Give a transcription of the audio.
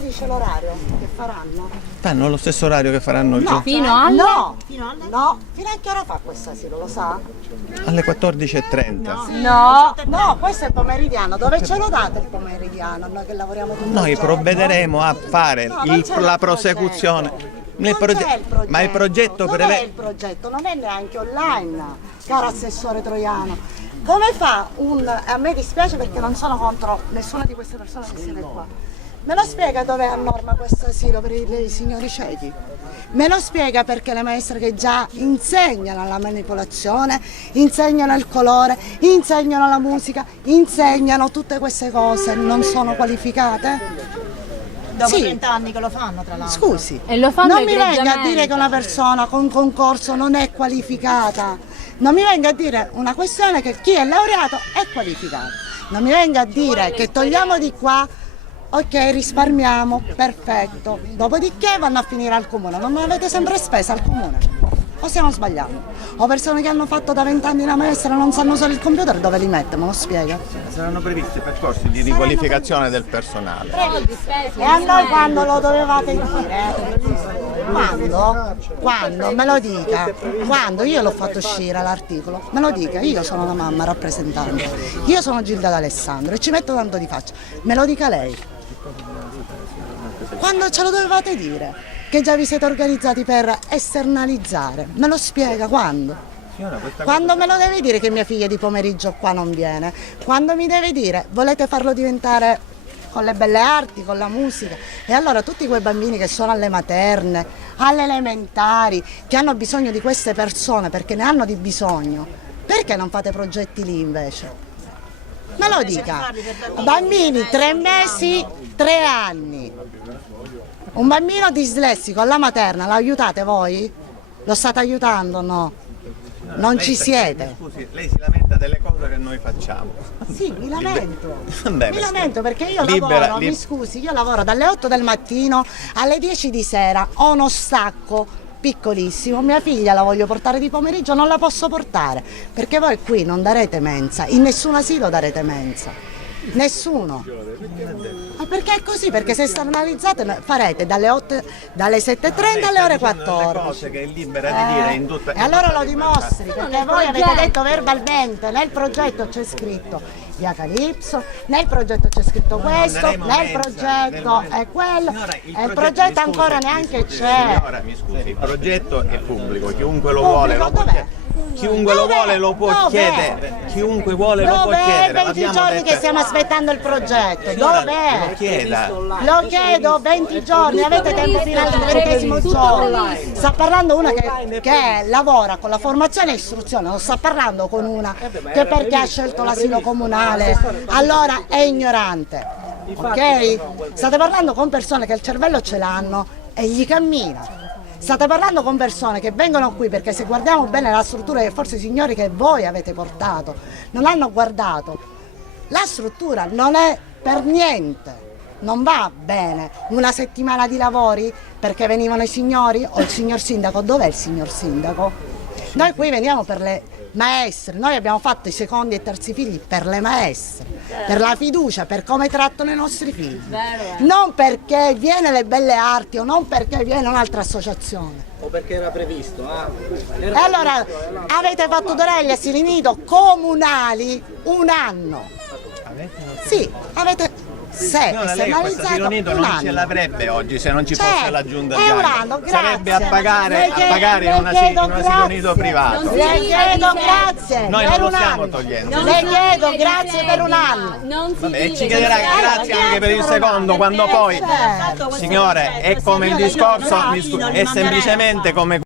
Dice l'orario che faranno? Fanno lo stesso orario che faranno No, Fino alle? no, fino a che ora fa questo asilo, lo sa? alle 14:30. No, questo è il pomeridiano, dove ce lo date il pomeridiano? Noi che lavoriamo tutto il Noi giorno. provvederemo a fare No, non c'è la il prosecuzione. Non c'è il progetto. Ma il progetto Dov'è prevede. il progetto? Non è neanche online, caro assessore Troiano. Come fa a me dispiace perché non sono contro nessuna di queste persone che siede qua. Me lo spiega dove è a norma questo asilo per i signori ciechi? Me lo spiega perché le maestre che già insegnano la manipolazione, insegnano il colore, insegnano la musica, insegnano tutte queste cose, non sono qualificate? Dopo Sì. 30 anni che lo fanno, tra l'altro. Scusi, E lo fanno non mi venga a egregiamente. dire che una persona con concorso non è qualificata, non mi venga a dire una questione che chi è laureato è qualificato, non mi venga a dire che togliamo di qua, ok, risparmiamo, perfetto, dopodiché vanno a finire al comune, non avete sempre spesa al comune? O stiamo sbagliando? O persone che hanno fatto da 20 anni la maestra non sanno usare il computer, dove li mette? Me lo spiega? Saranno previsti percorsi di riqualificazione del personale. E a noi quando lo dovevate dire? Quando? Me lo dica. Quando? Io l'ho fatto uscire l'articolo. Me lo dica, io sono la mamma rappresentante. Io sono Gilda D'Alessandro e ci metto tanto di faccia. Me lo dica lei. Quando ce lo dovevate dire? Che già vi siete organizzati per esternalizzare. Me lo spiega quando? Quando me lo devi dire che mia figlia di pomeriggio qua non viene? Quando mi deve dire volete farlo diventare con le belle arti, con la musica? E allora tutti quei bambini che sono alle materne, alle elementari, che hanno bisogno di queste persone perché ne hanno di bisogno, perché non fate progetti lì invece? Me lo dica. Bambini 3 mesi, 3 anni. Un bambino dislessico alla materna, l'aiutate voi? Lo state aiutando? No. Non ci siete. Scusi, lei si lamenta delle cose che noi facciamo. Sì, mi lamento. Bene, Mi lamento perché io libera, lavoro, mi scusi, io lavoro dalle 8 del mattino alle 10 di sera, ho uno stacco piccolissimo, mia figlia la voglio portare di pomeriggio, non la posso portare, perché voi qui non darete mensa, in nessun asilo darete mensa. Nessuno. Ma perché è così? Perché se esternalizzate farete dalle 7:30 alle ore 14. cose che è libera di dire in tutta. E allora lo dimostri, perché voi avete detto verbalmente, nel progetto c'è scritto via Calipso, nel progetto c'è scritto questo, nel progetto è quello, e il progetto ancora neanche c'è. Signora, mi scusi, il progetto è pubblico, chiunque lo vuole lo può Dov'è? chiedere. Chiunque lo vuole lo può Dov'è? chiedere. Chiunque vuole lo può Dov'è? chiedere. 20 L'abbiamo giorni detto. che stiamo aspettando il progetto, Signora, dov'è? lo chieda. Lo chiedo 20 giorni, avete tempo fino al 20° giorno. Sta parlando una che lavora con la formazione e istruzione, non sta parlando con una che perché ha scelto l'asilo comunale, allora è ignorante. Ok? State parlando con persone che il cervello ce l'hanno e gli cammina. State parlando con persone che vengono qui perché se guardiamo bene la struttura che forse i signori che voi avete portato non hanno guardato, la struttura non è per niente, non va bene. Una settimana di lavori perché venivano i signori o il signor sindaco. Dov'è il signor sindaco? Noi qui veniamo per le maestre, noi abbiamo fatto i secondi e terzi figli per le maestre, per la fiducia, per come trattano i nostri figli, non perché viene le belle arti o non perché viene un'altra associazione. O perché era previsto? E allora avete fatto degli asili nido comunali un anno. Sì, avete Signora, lei questo asilo esternalizzato nido un non ce anno. l'avrebbe oggi se non ci fosse Certo, la giunta è un Gianni. anno, Sarebbe a grazie. pagare in un asilo nido privato. Le chiedo grazie Noi per non lo un stiamo anno. togliendo. Le chiedo grazie per un anno. Non si Vabbè, dice ci chiederà che- grazie anche per il secondo quando poi, signore, è come il discorso, è semplicemente come